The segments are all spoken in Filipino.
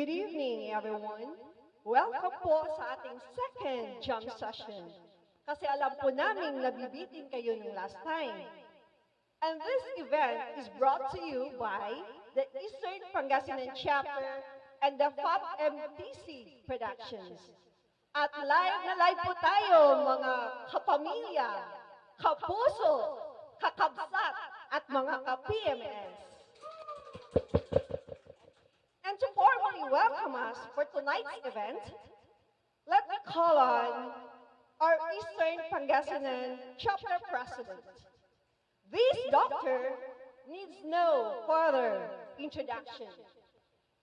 Good evening, everyone. Welcome po sa ating second jam session. Kasi alam po namin nabibitin kayo nung last time. And this event is brought to you by the Eastern Pangasinan Chapter and the FAP-MTC Productions. At live na live po tayo, mga kapamilya, kapuso, kakabsat, at mga ka-PMS. And to formally welcome us for tonight's event, let me call on our Eastern Pangasinan Chapter President. This doctor needs no further introduction,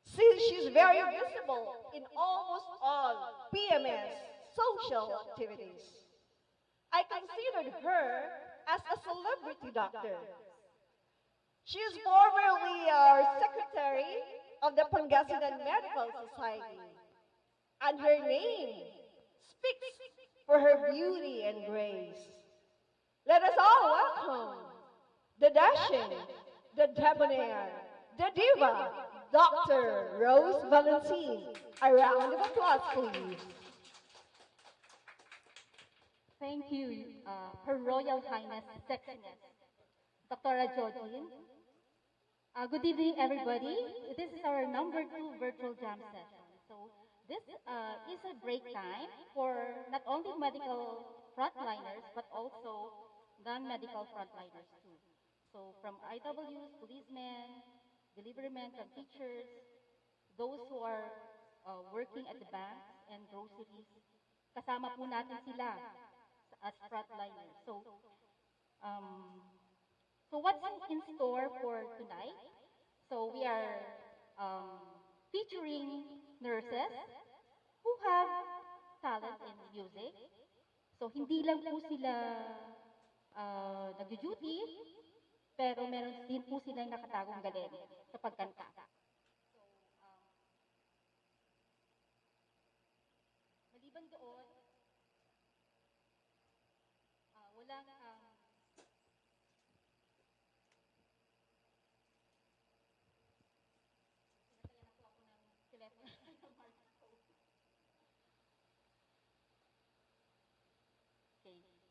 since she's very visible in almost all PMS social activities. I considered her as a celebrity doctor. She is formerly our secretary of the Pangasinan Medical Society, and her name speaks for her beauty and grace. Let us all welcome the dashing, the debonair, the diva, Dr. Rose Valentin. A round of applause, please. Thank you, Her Royal Highness Sexiness, Dr. Jodin. Good evening, everybody. This is our number 2 virtual jam session. So this is a break time for not only medical frontliners, but also non-medical frontliners too. So from IWs, policemen, deliverymen, from teachers, those who are working at the banks and groceries, kasama po natin sila as frontliners. So what's in store for tonight? So we are featuring nurses who have talent in music. So hindi lang po sila nag-duty, pero meron din po silang nakatagong galing sa pagkanta. So, maliban doon, walang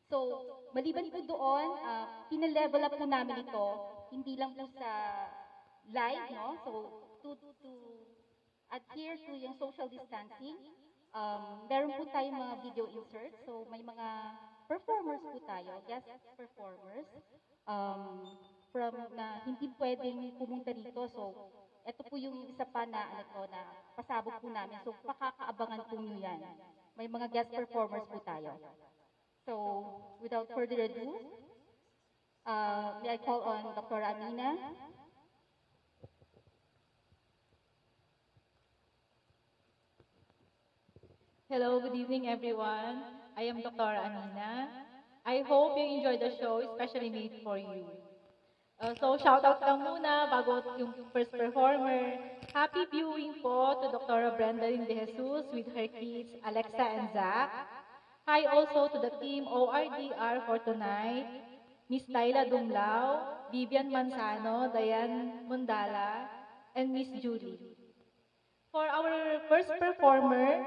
So, maliban po doon, pinalevel up po namin ito, hindi lang po sa live, no? So, to adhere to yung social distancing, meron po tayong mga video inserts. So, may mga performers po tayo, guest performers, from na hindi pwedeng pumunta dito. So, ito po yung isa pa na, na pasabog po namin. So, pakakaabangan po nyo yan. May mga guest performers po tayo. So, without further ado, may I call on Dr. Amina. Hello, good evening everyone. I am Dr. Amina. I hope you enjoy the show, especially made for you. So, shoutout lang muna bago yung first performer. Happy viewing po to Dr. Brendalyn De Jesus with her kids, Alexa and Zach. Hi also to the team ORDR for tonight, Miss Laila Dumlao, Vivian Manzano, Diane Mundala, and Miss Julie. For our first performer,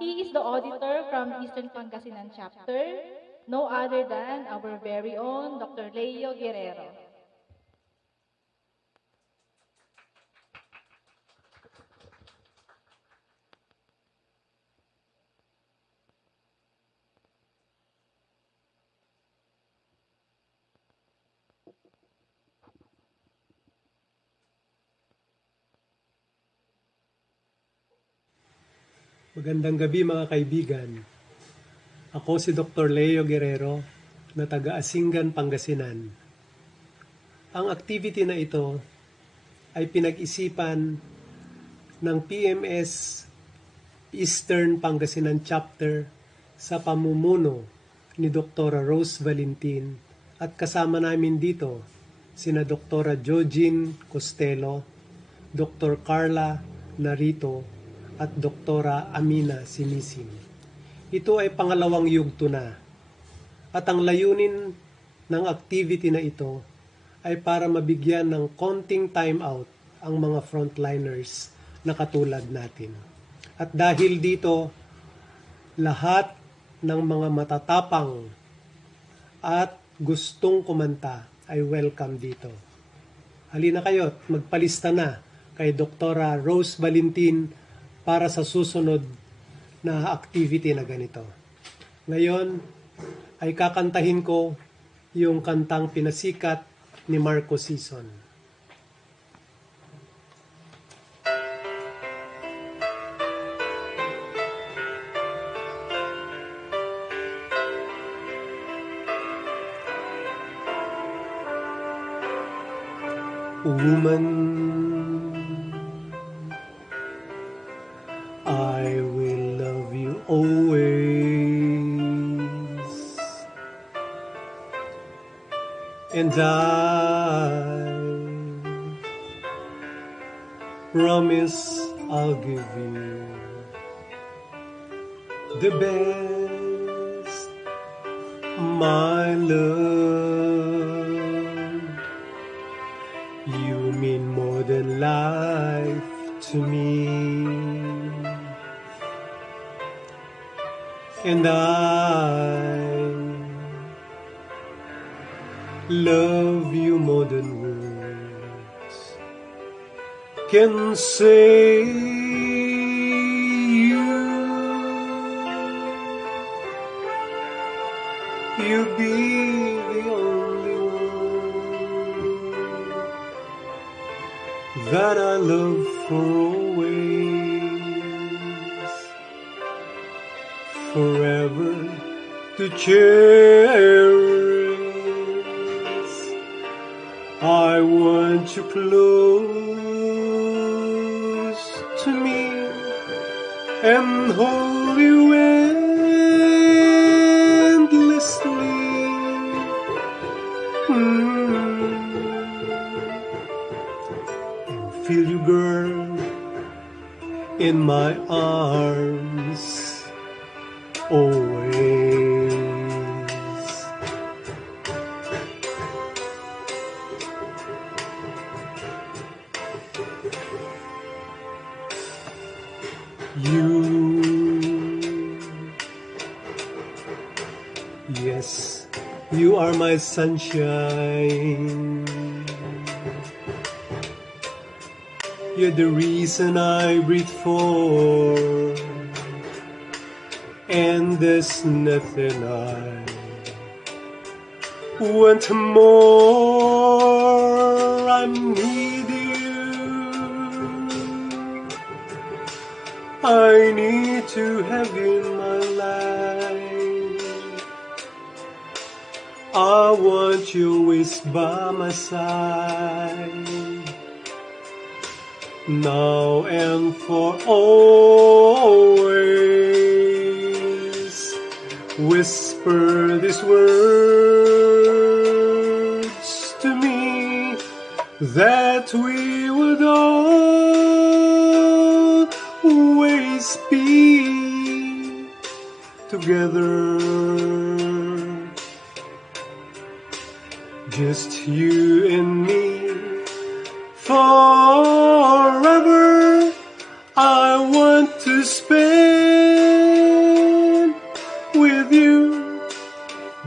he is the auditor from Eastern Pangasinan Chapter, no other than our very own Dr. Leo Guerrero. Magandang gabi mga kaibigan. Ako si Dr. Leo Guerrero na taga-Asingan, Pangasinan. Ang activity na ito ay pinag-isipan ng PMS Eastern Pangasinan Chapter sa pamumuno ni Dr. Rose Valentin at kasama namin dito sina Dr. Jojin Costello, Dr. Carla Narito, at Doktora Amina Sinisim. Ito ay pangalawang yugto na. At ang layunin ng activity na ito ay para mabigyan ng konting time out ang mga frontliners na katulad natin. At dahil dito, lahat ng mga matatapang at gustong kumanta ay welcome dito. Halina kayo, magpalista na kay Doktora Rose Valentin para sa susunod na activity na ganito. Ngayon ay kakantahin ko yung kantang pinasikat ni Marco Sison. Woman, I will love you always, and I promise I'll give you the best, my love. You mean more than life to me, and I love you more than words can say. You be the only one that I love for always, forever to cherish. I want you close to me and hold you endlessly. And feel you, girl, in my arms always. Yes, you are my sunshine. You're the reason I breathe for, and there's nothing I want more. I need you. I need to have you in my life. I want you always by my side, now and for always. Whisper these words to me, that we would always be together. Just you and me forever. I want to spend with you,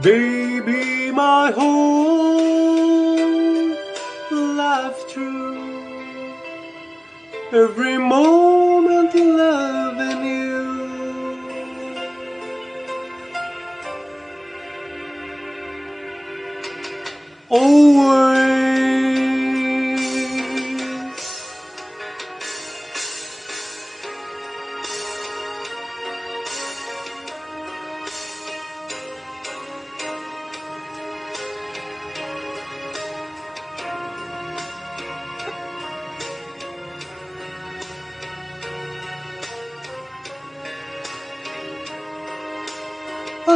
baby, my whole life through. Every moment loving you. Always. Oh,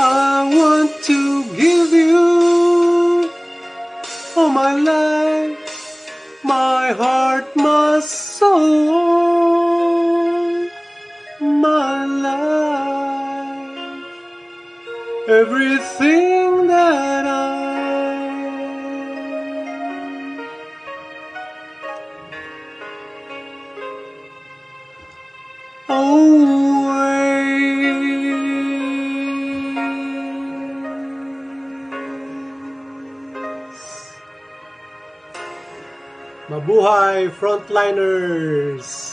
I want to give you all my life, my heart, my soul, my life, everything that I Mabuhay, frontliners!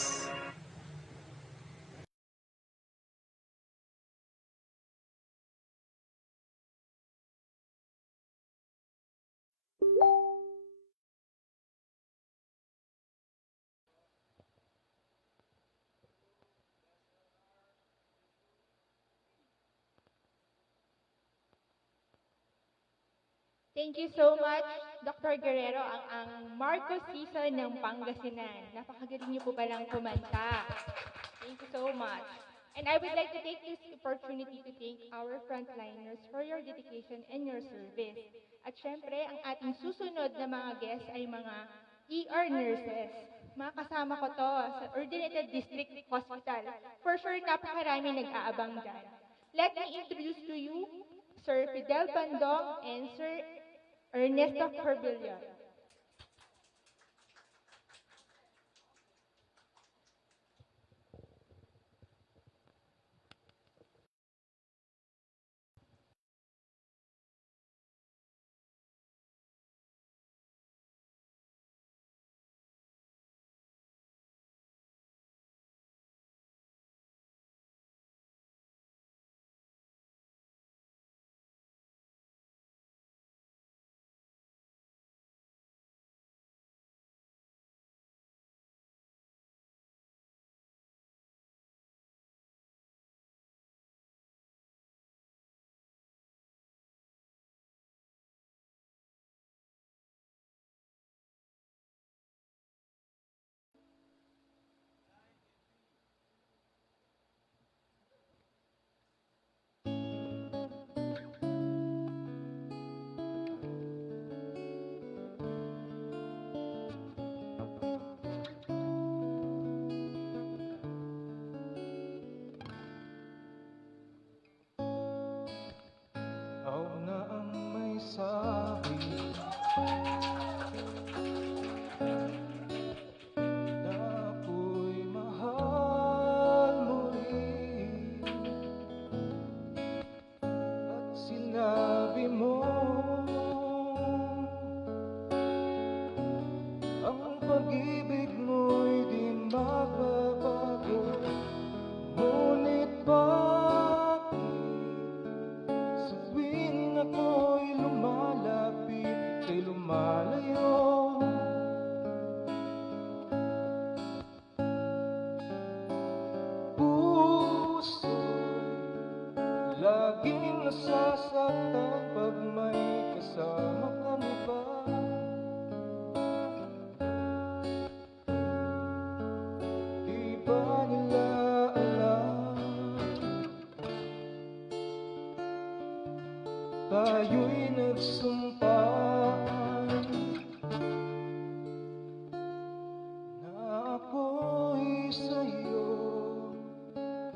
Thank you so much, Dr. Guerrero, ang Marcos season ng Pangasinan. Napakagaling niyo po palang kumanta. Thank you so much. And I would like to take this opportunity to thank our frontliners for your dedication and your service. At syempre, ang ating susunod na mga guests ay mga ER nurses. Mga kasama ko to sa Ordinated District Hospital. For sure, napakarami nag-aabang dyan. Let me introduce to you Sir Fidel Bandong and Sir Ernesto Corbillion. Ako na ang may sabi na ako'y mahal mo rin, at sinabi mo ang pag-ibig mo'y di magbabago. Ngunit bakit sa tuwing ako'y lumalapit, ika'y lumalayo? Puso'y laging nasasaktan pag may kasama kang iba. Di ba nila alam tayo'y nagsumpaan na ako'y sa'yo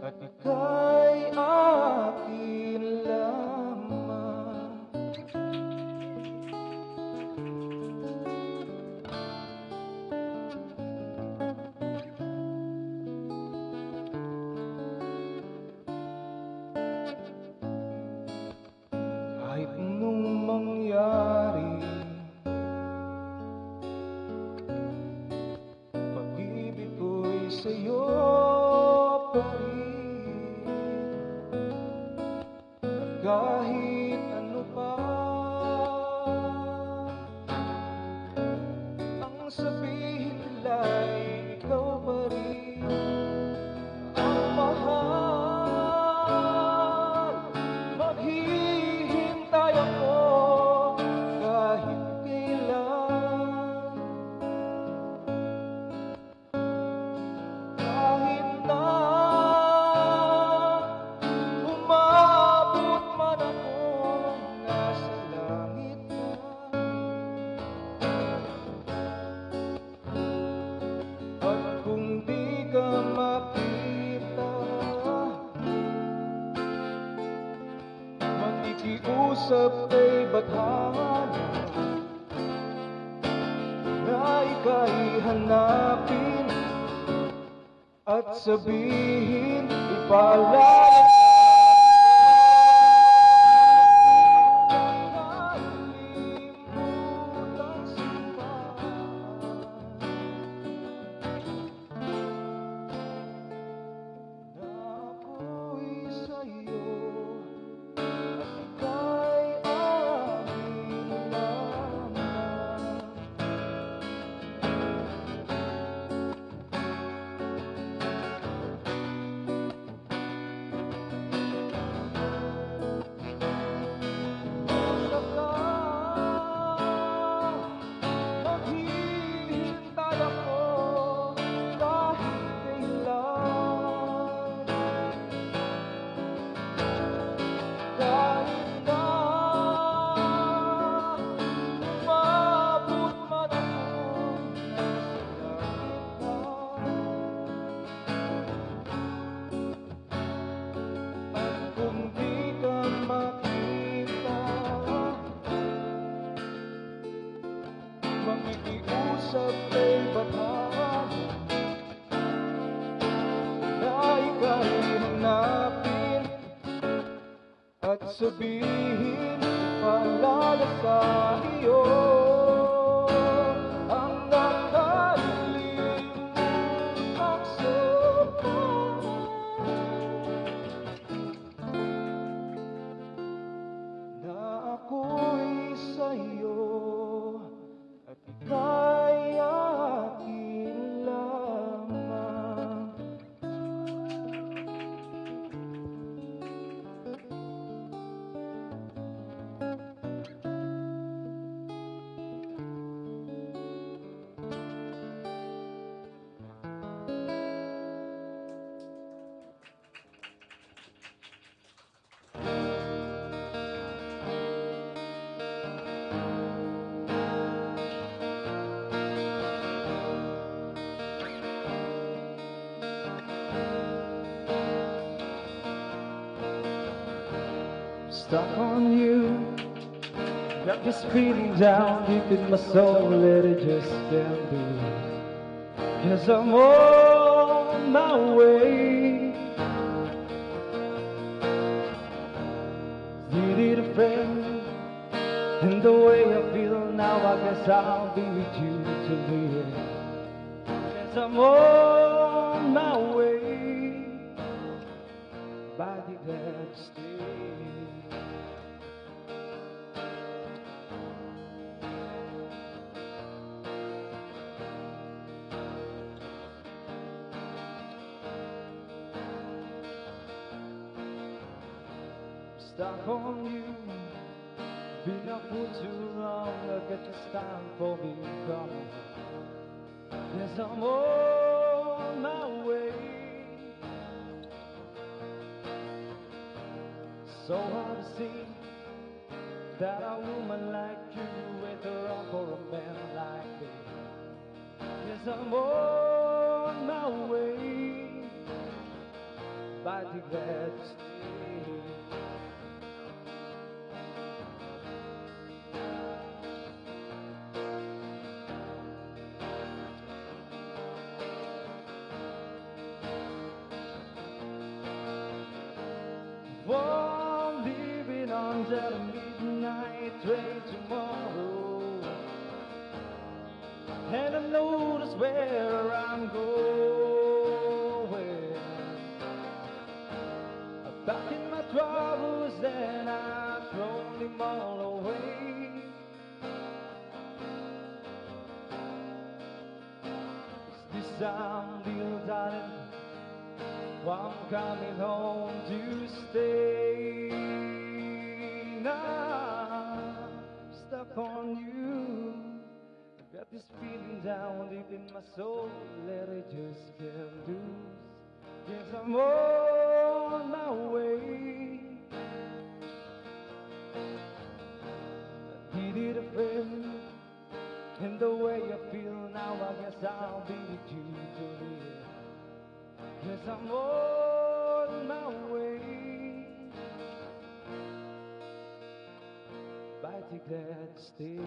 at ika'y akin lamang. Kahit anong mangyari, pag-ibig ko'y sa'yo pa rin. At kahit ano pa ang sabihin nila'y ikaw pa rin ang mahal. Maghihintay ako kahit kailan, kahit na umabot man ako nasa langit na. At kung di ka makita, makikiusap kay Bathala na ika'y hanapin at sabihin ipaalala nakalimutan sumpaan na ako'y sa'yo at ika'y aking lamang. Maghihintay ako kahit kailan, kahit na umabot man ako nasa langit na. At kung di ka makita, makikiusap kay Batang na ika'y hanapin at sabihin paalala sa iyo ang nakalimutan sumpaan na ako'y sa'yo at ika'y akin lamang. Stuck on you, got this feeling down deep in my soul that I just can't do. Yes, I'm on my way. Needed a friend, and the way I feel now, I guess I'll be with you till the end. Yes, I'm on my way, body that stay. Stuck on you, been up for too long. I guess it's time for me to come. Yes, I'm on my way. So hard to see that a woman like you with a wrong for a man like me. Yes, I'm on my way, but you glad to stay. I'm leaving on the midnight train tomorrow, and I know that's where I'm going. I'm back in my troubles and I've thrown them all away. This time, little darling, I'm coming home to stay. Now, stuck on you. Got this feeling down deep in my soul that I just can't lose. Yes, I'm on my way. I needed a friend, and the way I feel now, I guess I'll be with you till the end. Yes, I'm on my way, but you glad to stay.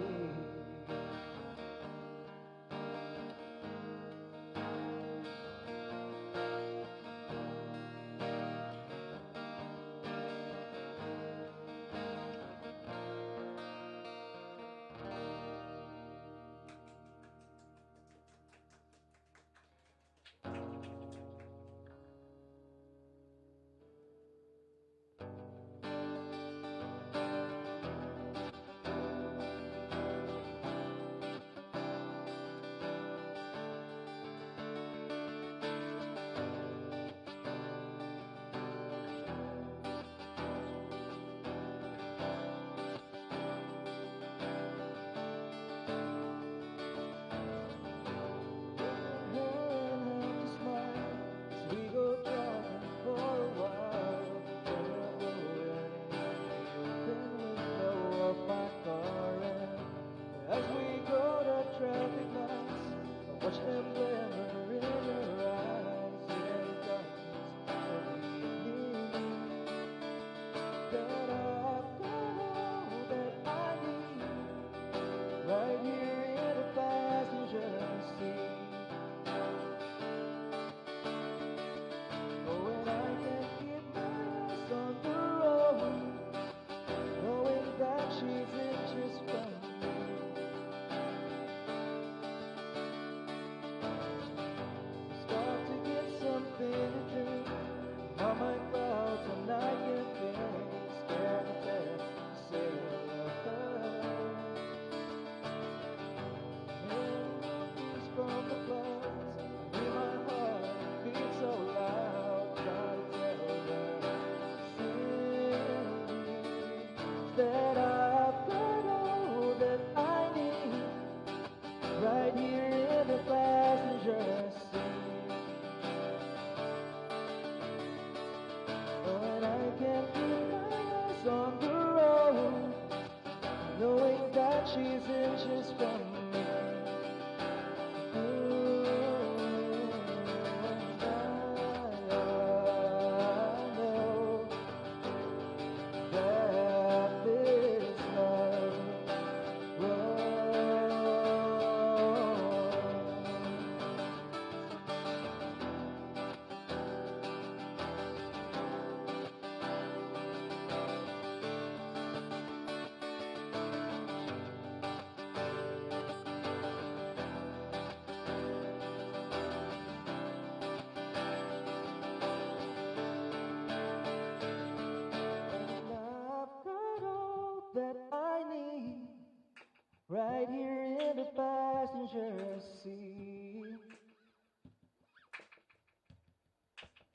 right here in the passenger seat.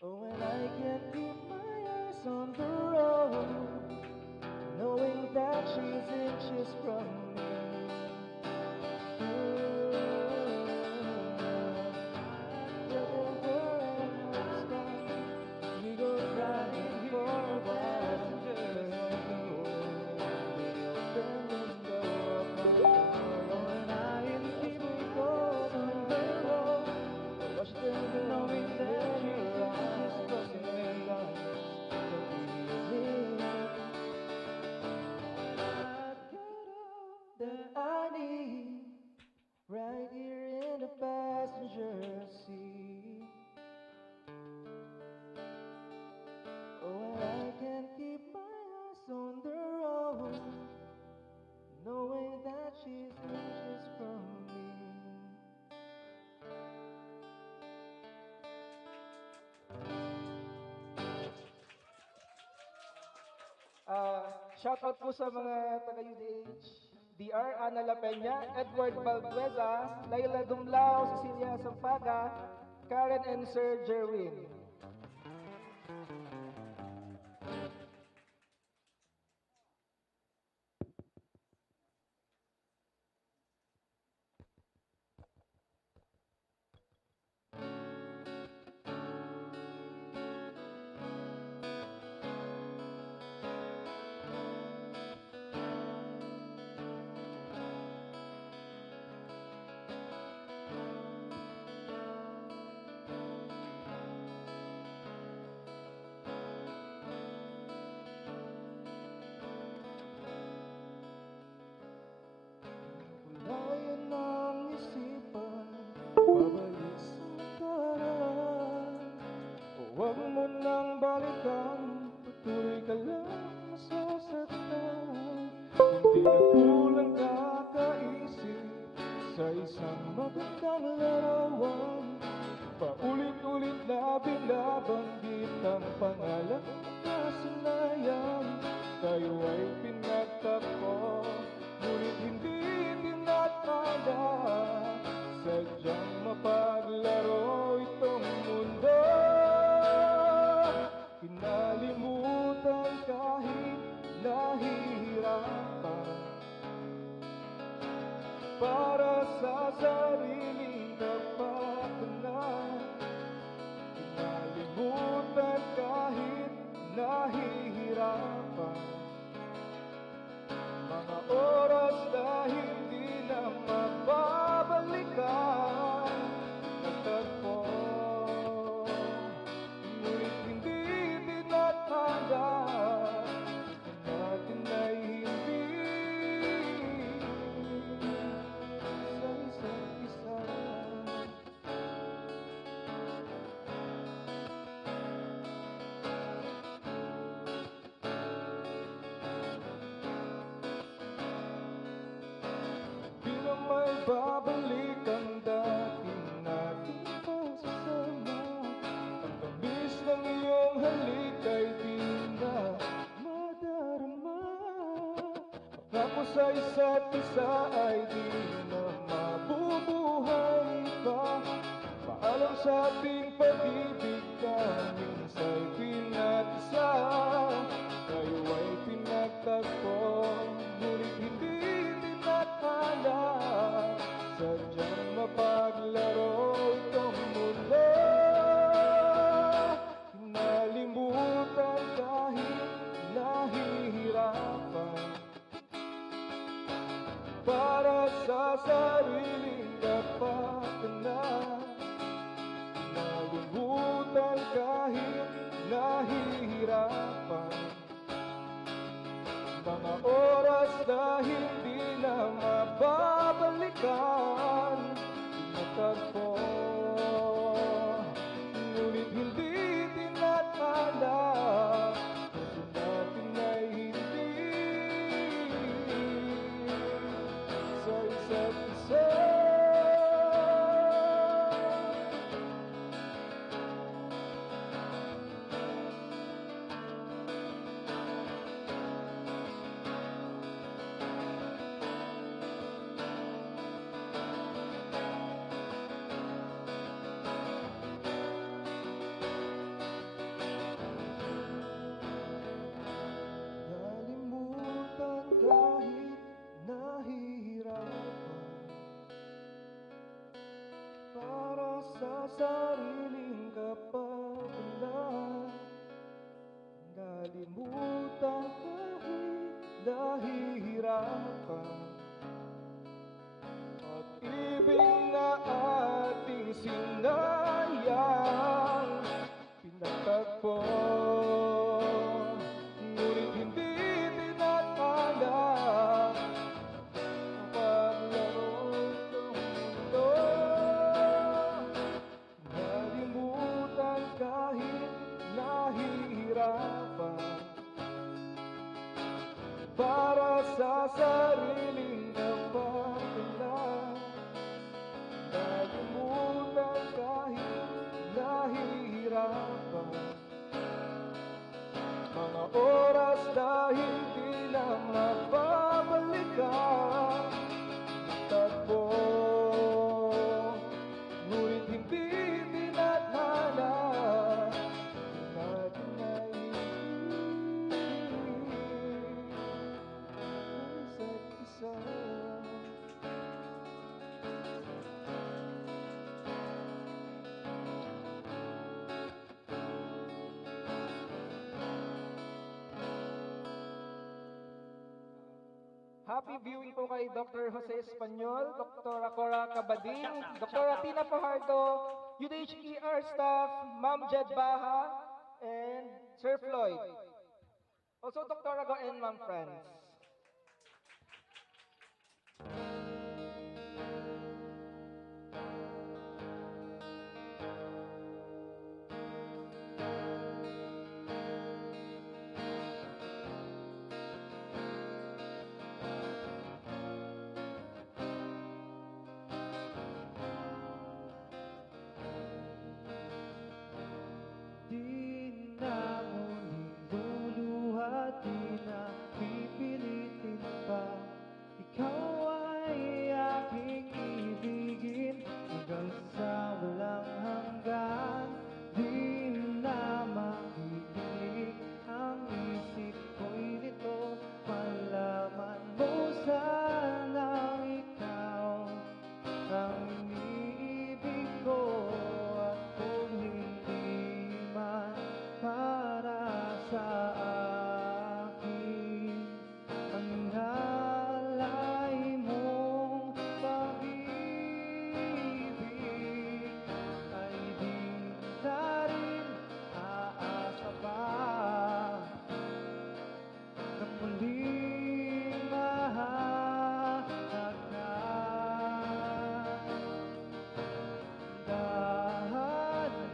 Oh, and I can't keep my eyes on the road, knowing that she's inches from me. We go driving for a while, and I am keeping close on the road, knowing that you're that I need right here in the passenger seat. Oh, and I can't keep my eyes on the road, knowing that she's inches from me. Shoutout po sa mga taga-UDH, DR Ana La Peña, Edward Valdueza, Laila Dumlao, Cecilia Sampaga, Karen and Sir Jerwin. Layan ng isipan, babalik sa nakaraan. O huwag mo nang balikan, patuloy ka lang masasaktan. Hindi na kulang kakaisip sa isang magandang larawan. Paulit-ulit na binabanggit ang pangalan ng kasanayan. Tayo ay pinagtakpo, ngunit hindi tinatanda. Sadyang mapaglaro itong mundo. Kinalimutan kahit nahihirapan, para sa sariling kapakanan. Kinalimutan kahit nahihirapan, mga oras na hindi na mababalikan. Nagtagpo, ngunit hindi tinatanda. Natin ay hindi sa isa't isa. Di na may babalik ang dating nating pagsasama. Ang tamis ng iyong halik ay di na madarama. Pangako sa isa't isa ay di na mabubuhay pa. Paalam sa ating pag-ibig, tanging sa'y pinag-isa. Tayo ay pinagtagpo, ngunit hindi tinatala. Sadyang mapaglaro itong mundo. Kinalimutan kahit nahihirapan, para sa sariling kapakanan. Kinalimutan kahit nahihirapan, mga oras na hindi na mababalikan. Tinatagpo, ngunit hindi tinatala. Kasi natin ay hindi sa isa't isa. sariling kapakanan, nalimutan kahit nahihirapan. Pag-ibig na ating sinayang pinagtagpo, ngunit hindi tinatala ang paglaro ng mundo. Nalimutan kahit nahihirapan, para sa sariling napakanan. Nalimutan kahit nahihirapan, mga oras na hindi na mababalikan. Tagpo, ngunit hindi tinadhana, natin naiibig ang isa't isa. Happy viewing po kay Dr. Jose Espanyol, Dr. Cora Cabading, Dr. Tina Fajardo, UDHER staff, Ma'am Jed Baha, and Sir Floyd. Also Dr. Ago and Ma'am Friends. Di na mo niluluhat, di na pipilitin pa. Ikaw ay aking ibigin hanggang sa walang hanggan. Di na makikinig ang isip ko'y nito. Malaman mo sanang ikaw ang iniibig ko, at kung hindi man para sa akin, ang halay mong pag-ibig ay di na rin aasa pa na muling mahalaga.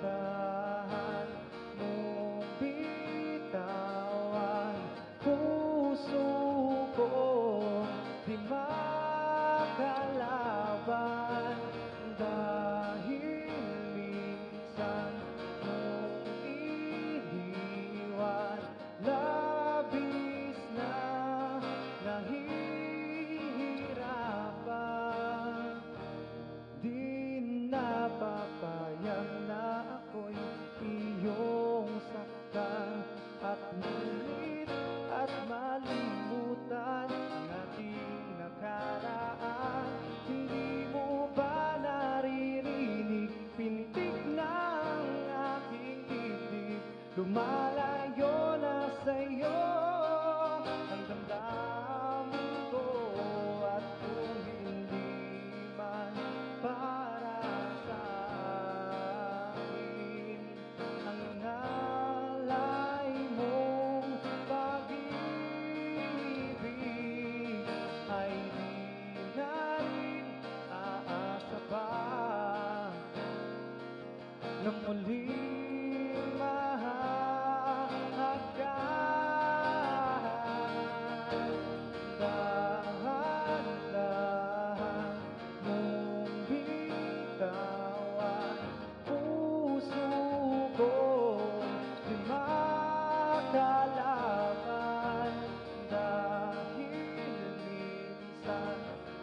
Dahan-dahan mong bitawan puso ko, di makalaban. Dahil minsan mong iniwan, labis na nahihirapan. Di na papayag na ako'y iyong saktan, at ngunit at malimutan ang ating nakaraan. Hindi mo ba naririnig pintig ng aking dibdib? Lumalayo na sa'yo ang damdamin ko, at kung hindi man para sa akin, ang nalay mong pag-ibig ay di na rin aasa pa na muling mahalagaan. Dahan-dahan mong bitawan puso ko, di makalaban. Dahil minsan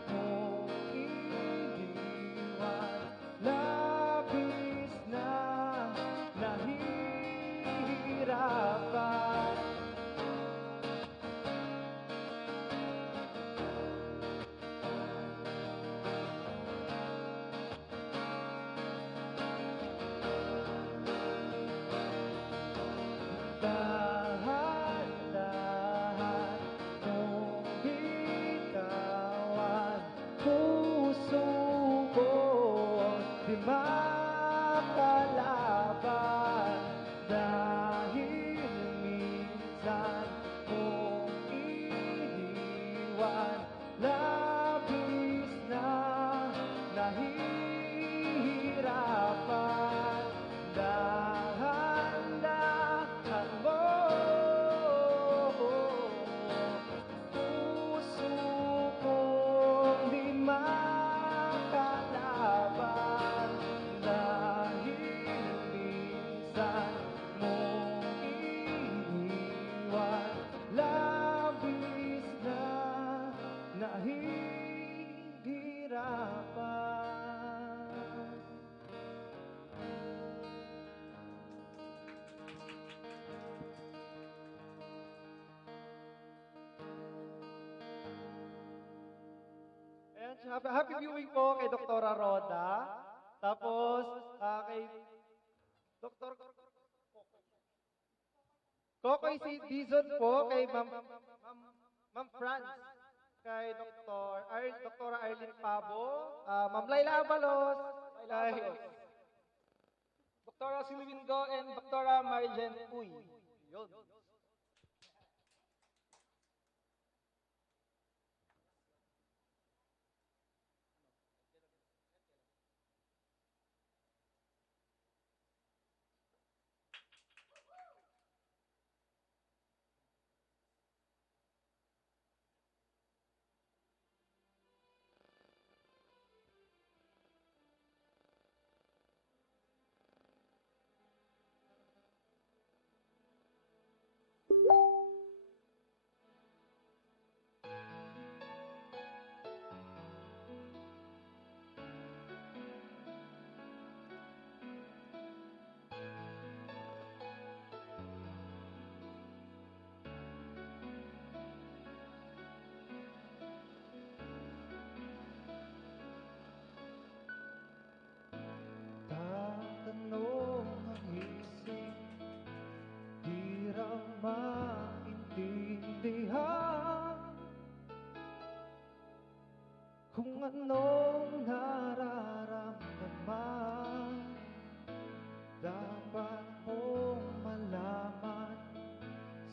mong iniwan, labis na nahihirapan. Happy viewing po kay Doktora Roda. Tapos, kay Dr. Kokoy si Dizon po, kay Ma'am Franz, kay Doktora Arlene Pabo, Ma'am Laila Abalos, kay Doktora Silvin Go and Doktora Marijen Uy. Yun. Tatanong ang isip, di raw maintindihan kung anong nararamdaman. Dapat mong malaman,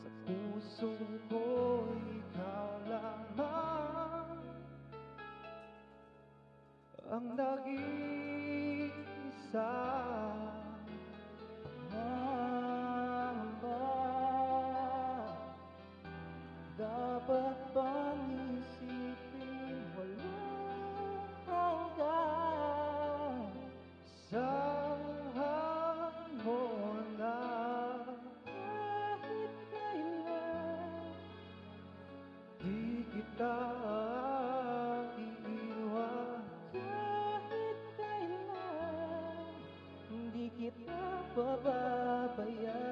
sa puso ko ikaw lamang ang nag-iisa. Pangamba, dapat bang isipin walang hanggan? Saan mo na kahit kailan di kita iiwan, kahit kailan di kita pababayaan,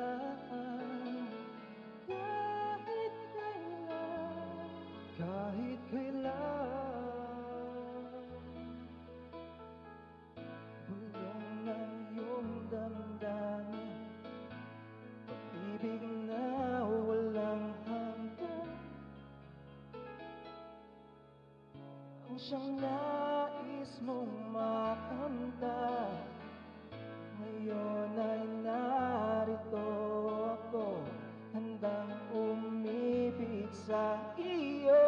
kahit kailan, kahit kailan. Bulong na iyong damdamin, pag-ibig na walang hanggan, ang siyang nais mong makamta. Ngayon ay narito ako, handang umibig sa iyo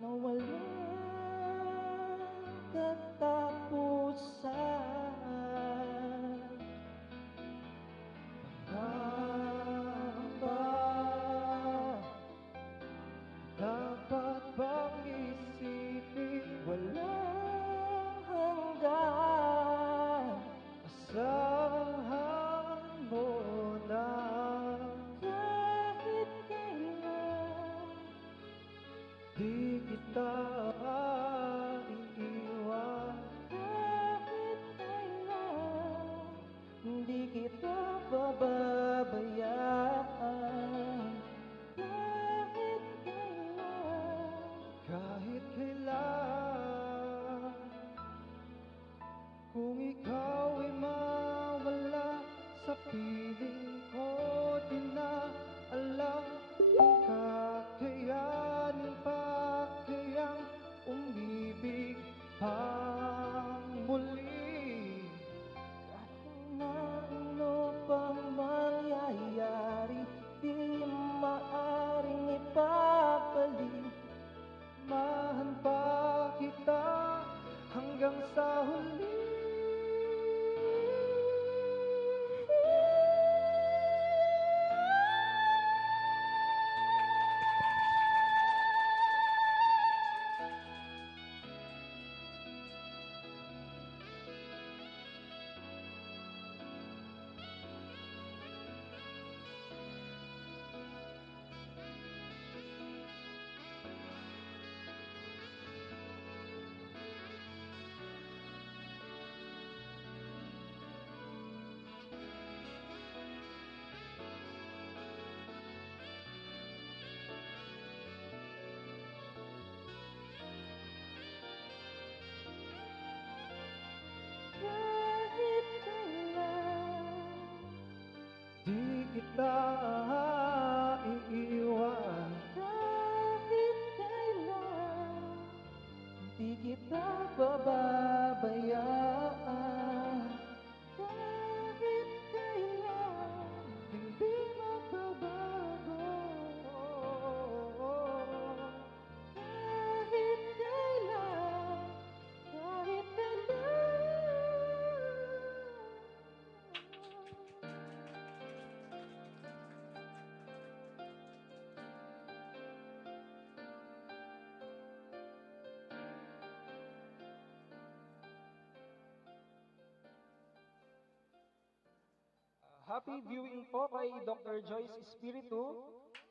na walang katapusan. Pangamba, dapat kita iiwan. Kahit kailan, di kita pababayaan. Kahit kailan, hindi mababago. Kahit kailan, kahit kailan. Happy viewing po kay Dr. Joyce Espiritu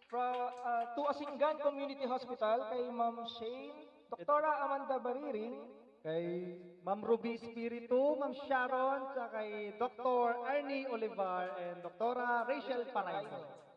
to Asinggan Community Hospital, kay Ma'am Shane, Doktora Amanda Bariring, Kay Ma'am Ruby Espiritu, Ma'am Sharon, at kay Dr. Ernie Olivar and Dr. Rachel Paraiso.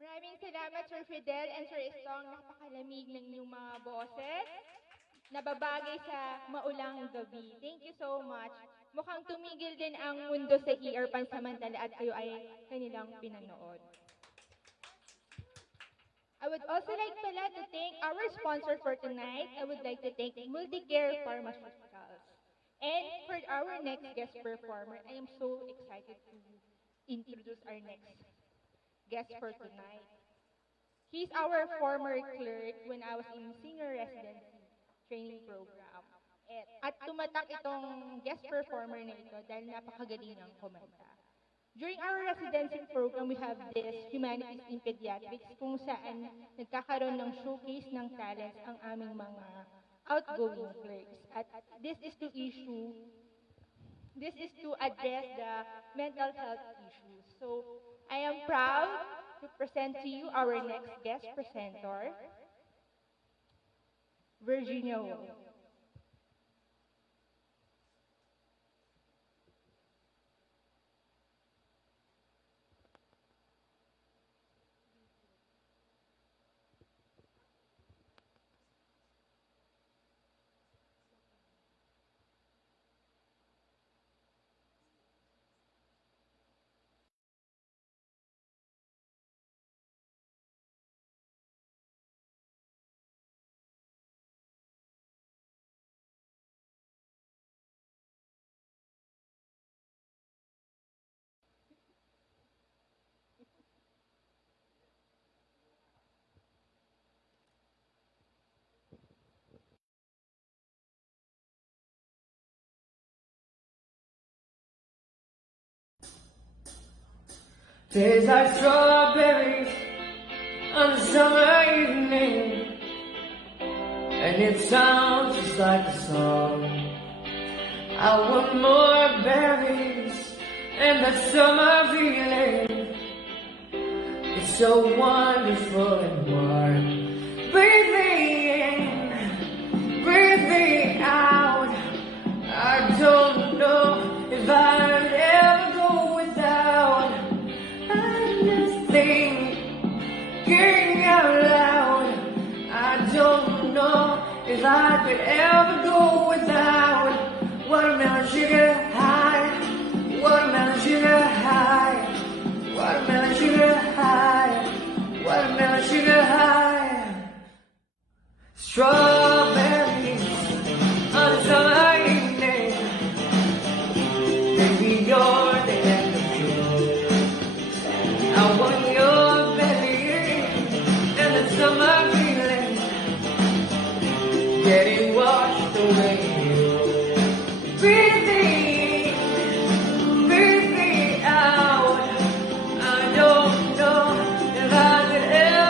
Maraming salamat, Sir Fidel and Sir Estong. Napakalamig ng inyong mga boses. Nababagay sa maulang gabi. Thank you so much. Mukhang tumigil din ang mundo sa ER pansamantala at kayo ay kanilang pinanood. I would also like pala to thank our sponsor for tonight. I would like to thank Multicare Pharmaceuticals. And for our next guest performer, I am so excited to introduce our next guest for tonight. He's our former clerk when I was in senior residency training program. At tumatak itong guest performer na ito dahil napakagaling ng kumanta. During our residency program, we have this Humanities in Pediatrics kung saan nagkakaroon ng showcase ng talents ang aming mga outgoing clerks. At this is to address the mental health issues. So, I am proud to present to you our next guest presenter, Virginia Wong. Tastes like strawberries on a summer evening, and it sounds just like a song. I want more berries and that summer feeling. It's so wonderful and warm. Breathe in, breathe me out. I don't know if I'd ever go without. I'm just thinking out loud. I don't know if I could ever go without watermelon sugar high, watermelon sugar high, watermelon sugar high, watermelon sugar high. Strawberries on a summer evening, baby, you're the end of June. I want your belly and the summer feeling, getting washed away. Breathe in, breathe me out. I don't know if I could ever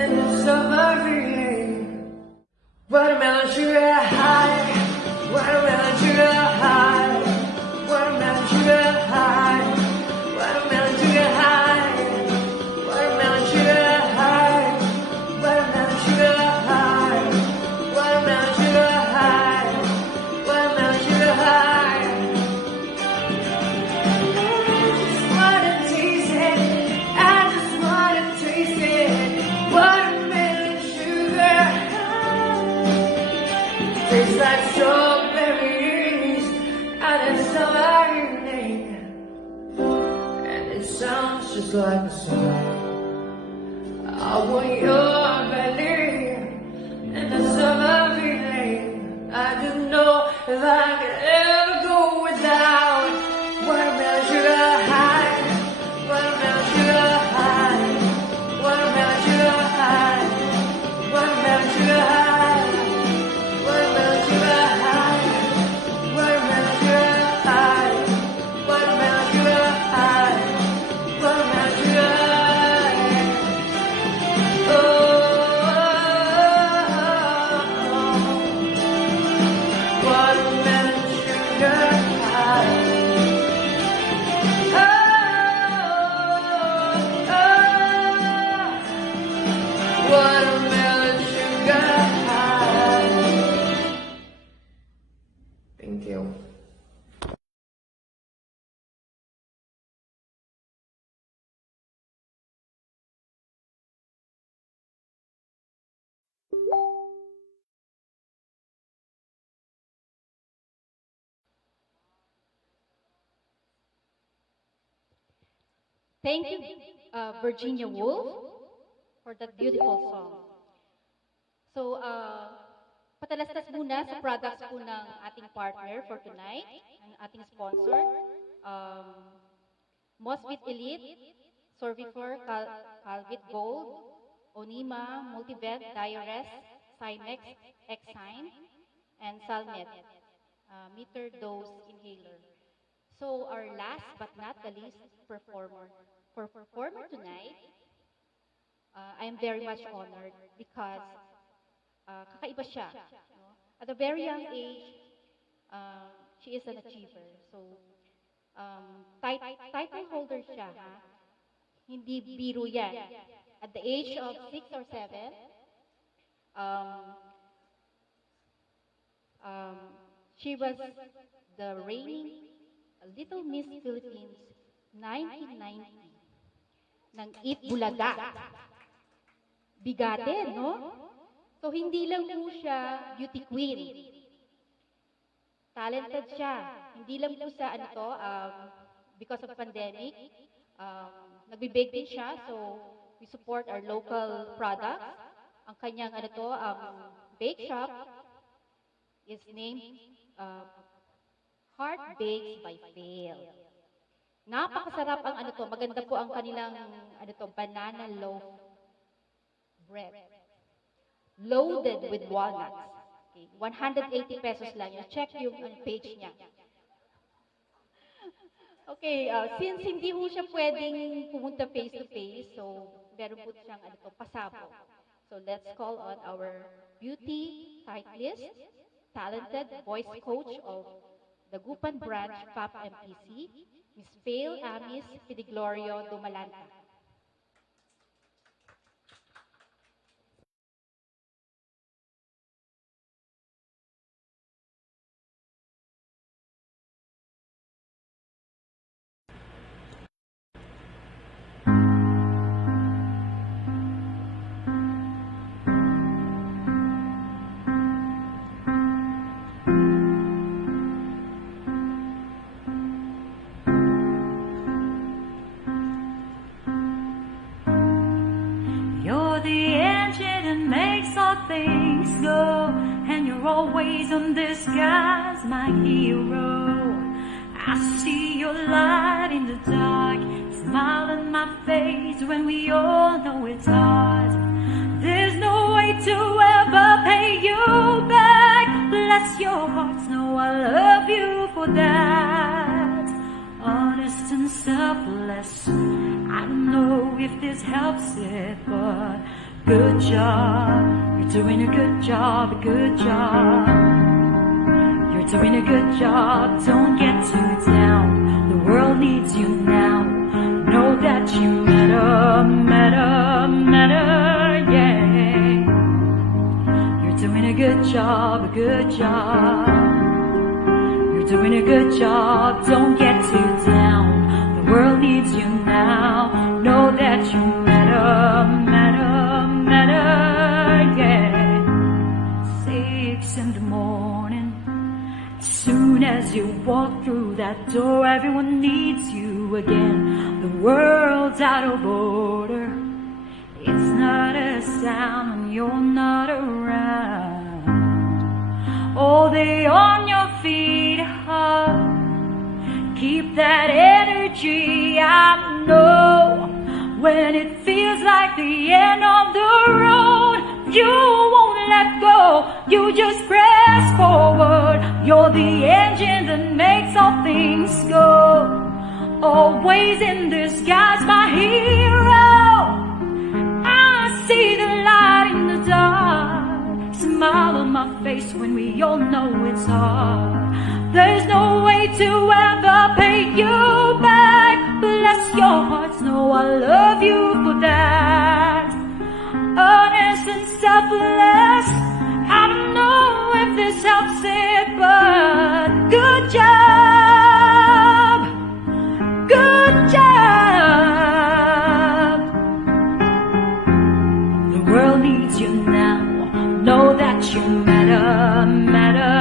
and the summer feeling. Watermelon sugar high, watermelon sugar high, watermelon sugar high, watermelon sugar high, watermelon sugar high, watermelon sugar high, watermelon sugar high, watermelon sugar high. I just wanna taste it, I just wanna taste it, watermelon sugar high. Tastes like strawberries and it's summer evening, and it sounds just like a song. I want your belly and the summer feeling. I don't know if I could ever go without watermelon sugar high, watermelon sugar high, watermelon sugar high, watermelon sugar high, watermelon sugar high, watermelon sugar high, watermelon sugar high, watermelon sugar high. Watermelon sugar high. Watermelon sugar high. Thank you. Thank you, Virginia Woolf, for that beautiful song. So, patalastas muna sa products po ng ating partner for tonight, ang ating sponsor. Mosvit Elite, Sorvifor, Calvit Gold, Onima, Multivent, Diarest, Cymex, Xine, and Salmet, meter dose inhaler. So our last but not the least performer tonight, I am very much honored because kakaiba siya. No? At a very young age, she is an achiever. So title holder siya, ha? Hindi biro yan. At the age of 6 or 7, she was the reigning Little Miss Philippines 1990 ng Eat Bulaga. Bigatin, no? So, hindi lang po siya beauty queen. Talented siya. Hindi lang po sa because of pandemic, nagbe-bake din siya. So, we support our local products. Ang kanyang bake shop is named Heart Bakes by Fail. Napakasarap ang maganda po ang kanilang banana loaf bread. Loaded with walnuts. Okay, 180 pesos lang yun. Check yung page niya. Okay, since hindi po siya pwedeng pumunta face to face, so meron po siyang pasabog. So let's call on our beauty cyclist, talented voice coach of the Gupan Branch PAP MPC, Ms. Fail Amis Pidiglorio Dumalanta. Things go, and you're always undisguised, my hero. I see your light in the dark, smile on my face when we all know it's hard. There's no way to ever pay you back. Bless your hearts, know I love you for that. Honest and selfless, I don't know if this helps it, but Good job. You're doing a good job, a good job. You're doing a good job. Don't get too down. The world needs you now. Know that you matter, matter, matter, yeah. You're doing a good job, a good job. You're doing a good job. Don't get too down. The world needs you now. Know that you matter, matter, matter, yeah. 6 in the morning. As soon as you walk through that door, everyone needs you again. The world's out of order. It's not a sound when you're not around. All day on your feet, keep that energy. I know when it feels like the end of the road, you won't let go. You just press forward. You're the engine that makes all things go. Always in disguise, my hero. I see the light in the dark. Smile on my face when we all know it's hard. There's no way to ever pay you back. Bless your hearts, know I love you for that. Honest and selfless. I don't know if this helps it, but good job. Good job. The world needs you now. Know that you matter, matter.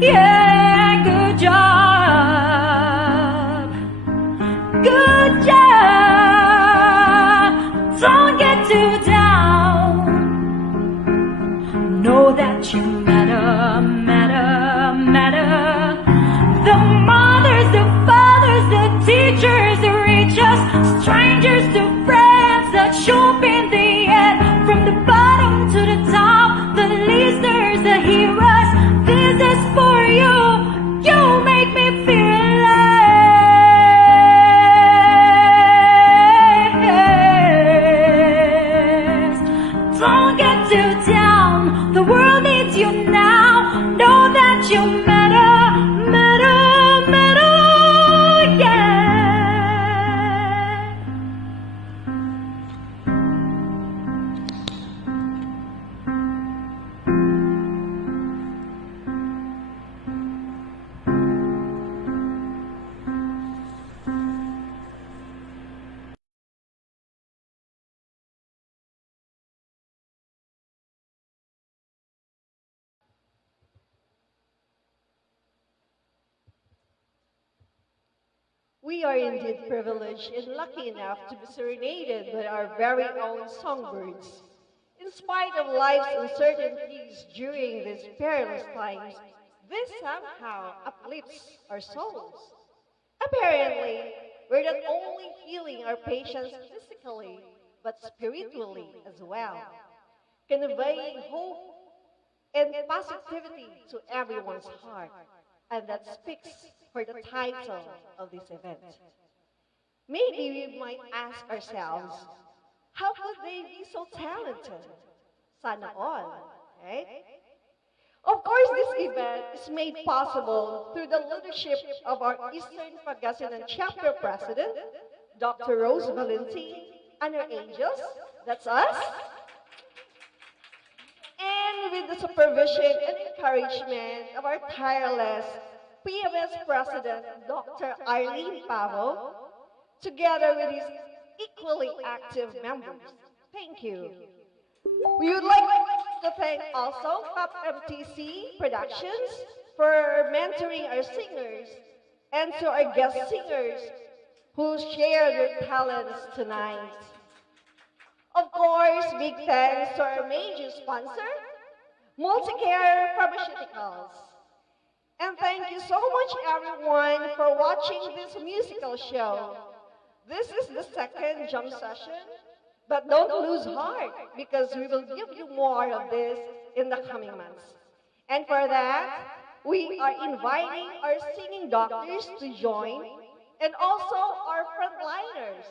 Yeah, good job. Good job. Don't get too down. Know that you matter, matter, matter. The mothers, the fathers, the teachers, the reachers, strangers to friends that show up in the end. From the bottom to the top, the listeners, the heroes, this is for you. You make me feel alive. Don't get too down. The world needs you now. Know that you matter, matter, matter, yeah. We are indeed privileged and lucky enough to be serenaded by our very own songbirds. In spite of life's uncertainties during these perilous times, this somehow uplifts our souls. Apparently, we're not only healing our patients physically, but spiritually as well, conveying hope and positivity to everyone's heart. And that speaks for the title of this event. Maybe we might ask ourselves, how could they be so talented? Sana all, right? Of course, this event is made possible through the leadership of our Eastern Pangasinan Chapter President, Dr. Rose Valentine, and her angels, that's us, and with the supervision and encouragement of our tireless PMS President, Dr. Arlene Pavo, together with his equally active members. Thank you. We would like to thank also Pop MTC Productions for mentoring our singers and to our guest singers who share their talents tonight. Of course, big thanks to our major sponsor, Multicare Pharmaceuticals. And thank you so much, everyone, for watching this musical show. This is the second jam session, but don't lose heart because we will give you more of this in the coming months. And for that, we are inviting our singing doctors to join and also our frontliners.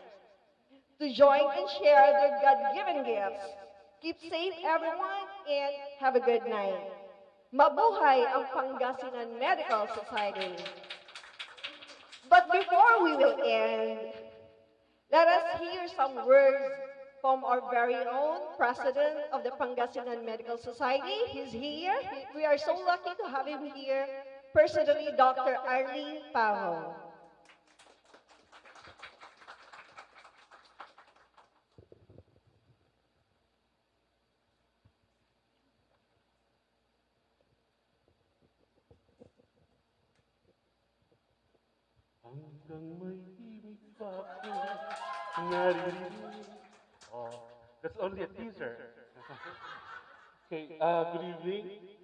to join and share their God-given gifts. Keep safe, everyone, and have a good night. Mabuhay ang Pangasinan Medical Society. But before we will end, let us hear some words from our very own President of the Pangasinan Medical Society. He's here. We are so lucky to have him here. Personally, Dr. Arlene Pavo. Hanggang may ibig pa ako naririnig. Oh, that's only a teaser. Okay, good evening.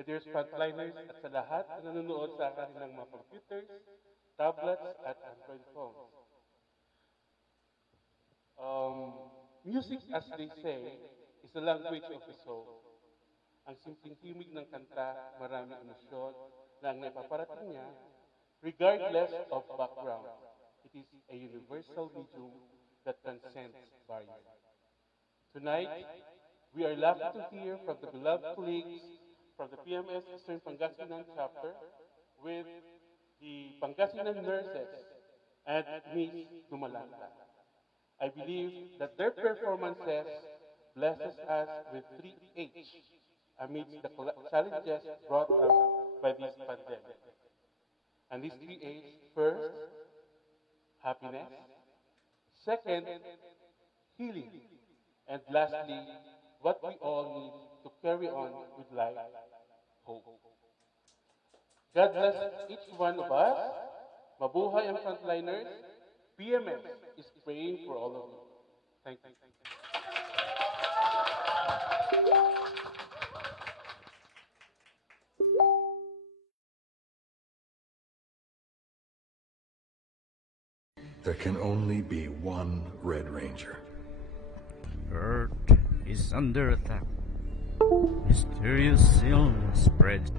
Dear frontliners at sa lahat na nanonood sa kanilang mga computers, tablets, at Android phones. Music, as they say, is the language of the soul. Ang simpleng himig ng kanta, maraming emosyon na ang naipaparating niya, regardless of background. It is a universal medium that transcends barriers. Tonight, we are lucky to hear from the beloved colleagues from the PMS Eastern Pangasinan chapter with the Pangasinan nurses and Miss Dumalanta. I believe that their performances blesses us with 3H amidst the challenges brought up by this pandemic. And these 3H, first, happiness, second, healing, and lastly, what we all need to carry on with life, hope. God bless each one of us. Mabuhay ang frontliners. PMS is praying for all of you. Thank you. There can only be one Red Ranger. Earth is under attack. Mysterious illness spreads.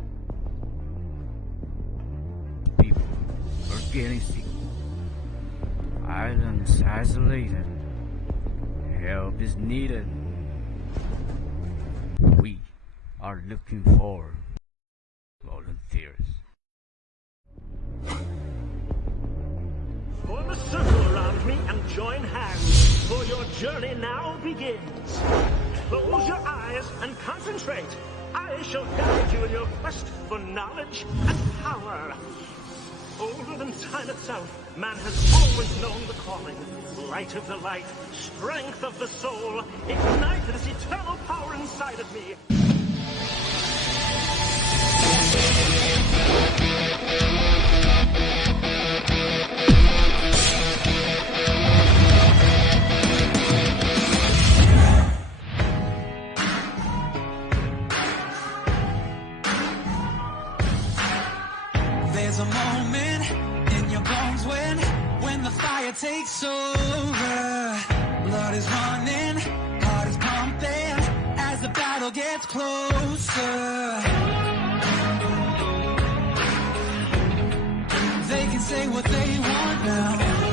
People are getting sick. Islands isolated. Help is needed. We are looking for volunteers. Form a circle around me and join hands, for your journey now begins. Close your eyes and concentrate. I shall guide you in your quest for knowledge and power. Older than time itself, man has always known the calling. Light of the light, strength of the soul, ignite this eternal power inside of me. There's a moment in your bones when the fire takes over. Blood is running, heart is pumping as the battle gets closer. They can say what they want now.